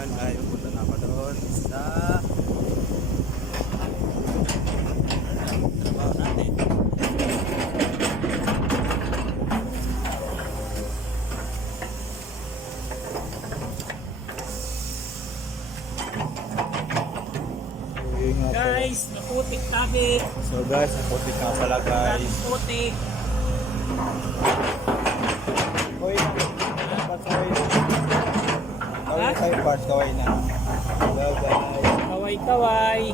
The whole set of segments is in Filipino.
ngayon ay pupunta na ako doon sa trabaho natin. Guys, naputik tabi. So guys, naputik nga pala guys. Naputik. Kaway na. Kaway na. Kaway tayo parts, kaway na. Hello guys. Kaway-kaway.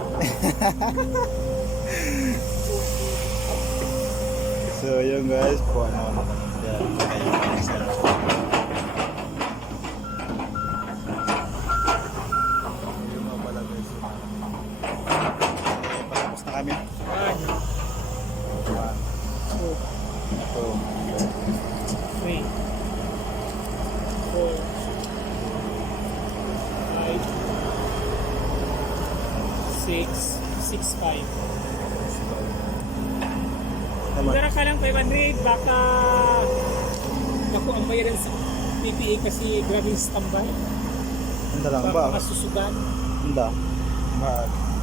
So yun guys, kung ano naman dyan. Yun nga pala guys. Patapos na kami. 3, 4, 5, 6, 5. Tara ka lang 500, baka ako ang bayaran sa PPA kasi grabe yung standby. Handa lang ba? Baka masusugan. Handa.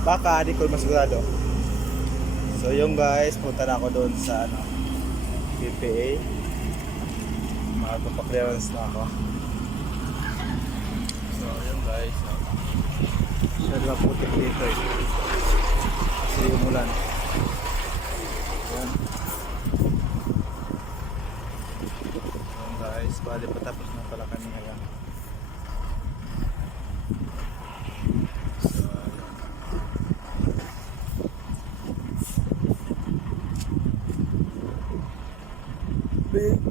Baka di ko masigurado. So yung guys, punta na ako doon sa ano, PPA. Magpapa-clearance na ako. So yun guys, siya lang putik dito eh. Kasi umulan. Yan. Yun guys, bali patapos na pala kami ngayon. So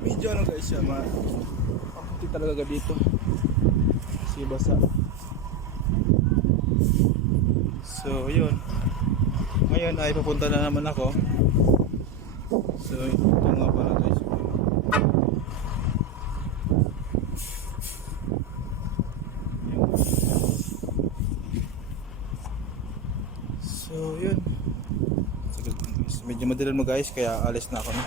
medyo ano guys siya, maputi talaga dito kasi basa. So yun, ngayon ay papunta na naman ako. So ito nga pala guys. So yun, medyo madilim mo guys, kaya alis na ako na.